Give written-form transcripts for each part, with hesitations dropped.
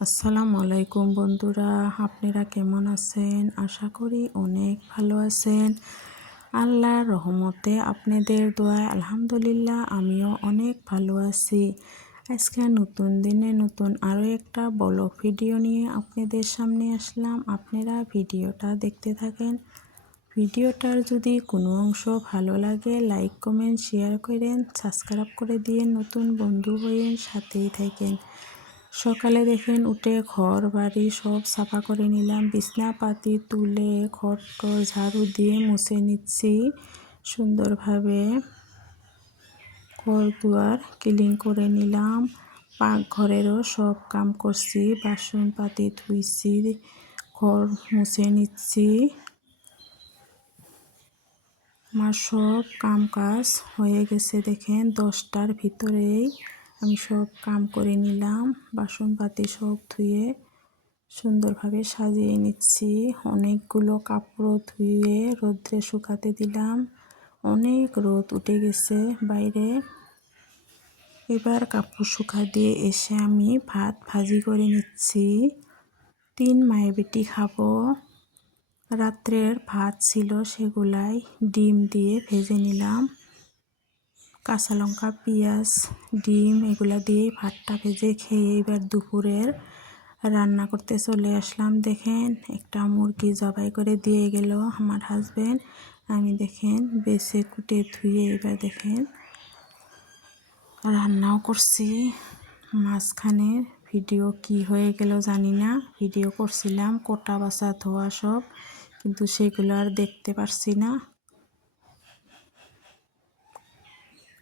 আসসালামু আলাইকুম বন্ধুরা, আপনারা কেমন আছেন? আশা করি অনেক ভালো আছেন। আল্লাহর রহমতে আপনাদের দোয়ায় আলহামদুলিল্লাহ আমিও অনেক ভালো আছি। আজকে নতুন দিনে নতুন আরও একটা ব্লগ ভিডিও নিয়ে আপনাদের সামনে আসলাম। আপনারা ভিডিওটা দেখতে থাকেন। ভিডিওটার যদি কোনো অংশ ভালো লাগে লাইক কমেন্ট শেয়ার করেন, সাবস্ক্রাইব করে দিয়ে নতুন বন্ধু হয়ে সাথেই থাকেন। সকালে দেখেন উঠে ঘর বাড়ি সব সাফা করে নিলাম, বিছনাপাতি তুলে ঘর ঝাড়ু দিয়ে মুছে নিচ্ছি সুন্দরভাবে। ঘর দুয়ার ক্লিন করে নিলাম, পাকঘরেরও সব কাম করছি, বাসন পাতি ধুইছি, ঘর মুছে নিচ্ছি। আমার সব কাম কাজ হয়ে গেছে। দেখেন 10টার ভিতরেই আমি সব কাম করে নিলাম, বাসন পাতি সব ধুয়ে সুন্দরভাবে সাজিয়ে নিচ্ছি। অনেকগুলো কাপড় ধুয়ে রোদ্রে শুকাতে দিলাম, অনেক রোদ উঠে গেছে বাইরে। এবার কাপড় শুকা দিয়ে এসে আমি ভাত ভাজি করে নিচ্ছি। 3 মায়ের বেটি খাবো। রাত্রের ভাত ছিল সেগুলাই ডিম দিয়ে ভেজে নিলাম, কাঁচা লঙ্কা পেঁয়াজ ডিম এগুলা দিয়ে ভাতটা ভেজে খেয়ে এবার দুপুরের রান্না করতে চলে আসলাম। দেখেন একটা মুরগি জবাই করে দিয়ে গেল আমার হাজবেন্ড। আমি দেখেন বেছে কুটে ধুয়ে এবার দেখেন রান্নাও করছি। মাঝখানে ভিডিও কি হয়ে গেল জানি না, ভিডিও করছিলাম কোটা বাছা ধোয়া সব, কিন্তু সেগুলো আর দেখতে পারছি না।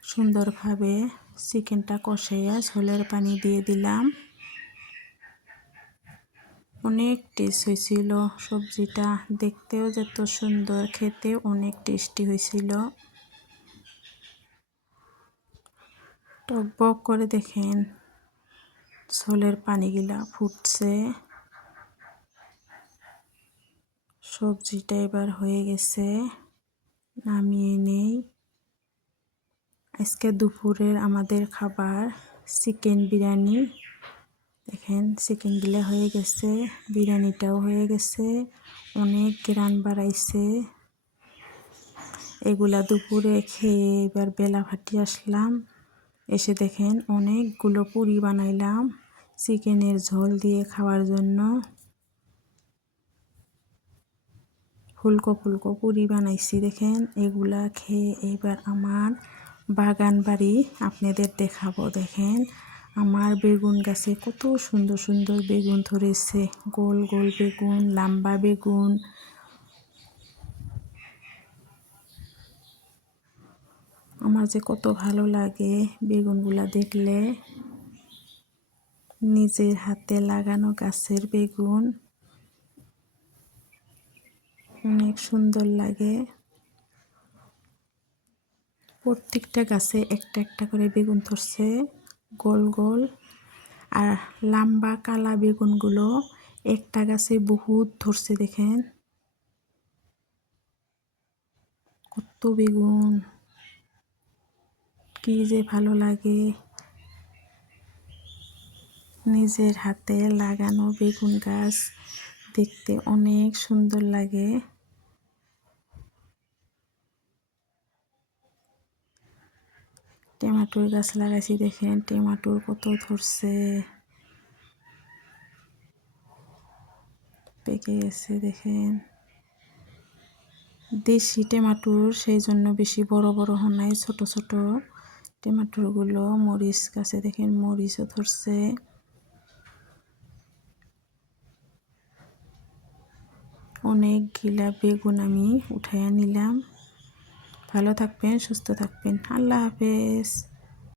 সুন্দরভাবে চিকেনটা কষাইয়া ঝোলের পানি দিয়ে দিলাম। অনেক টেস্ট হয়েছিল সবজিটা, দেখতেও যত সুন্দর, খেতে অনেক টেস্টি হয়েছিল। টকবক করে দেখেন ঝোলের পানিগুলা ফুটছে। সবজিটা এবার হয়ে গেছে, নামিয়ে নেই। আজকে দুপুরের আমাদের খাবার চিকেন বিরিয়ানি। দেখেন চিকেনগুলো হয়ে গেছে, বিরিয়ানিটাও হয়ে গেছে, অনেক গ্রান বাড়াইছে। এগুলা দুপুরে খেয়ে এবার বেলা ভাটি আসলাম। এসে দেখেন অনেকগুলো পুরি বানাইলাম চিকেনের ঝোল দিয়ে খাওয়ার জন্য। ফুলকো ফুলকো পুরি বানাইছি। দেখেন এগুলা খেয়ে এবার আমার বাগান বাড়ি আপনাদের দেখাবো। দেখেন আমার বেগুন গাছে কত সুন্দর সুন্দর বেগুন ধরেছে, গোল গোল বেগুন, লম্বা বেগুন। আমার যে কত ভালো লাগে বেগুনগুলা দেখলে। নিজের হাতে লাগানো গাছের বেগুন অনেক সুন্দর লাগে। প্রত্যেকটা গাছে একটা একটা করে বেগুন ধরছে গোল গোল, আর লম্বা কালা বেগুনগুলো একটা গাছে বহুত ধরছে। দেখেন কত বেগুন, কি যে ভালো লাগে। নিজের হাতে লাগানো বেগুন গাছ দেখতে অনেক সুন্দর লাগে। টমেটোর গাছ লাগাইছি, দেখেন টমেটোর কত ধরছে, পেকে গেছে। দেখেন দেশি টমেটোর, সেই জন্য বেশি বড় বড় হয় নাই, ছোট ছোট টমেটোগুলো। মরিচ গাছে দেখেন মরিচও ধরছে। অনেক গিলা বেগুন আমি উঠাইয়া নিলাম। ভালো থাকবেন, সুস্থ থাকবেন, আল্লাহ হাফেজ।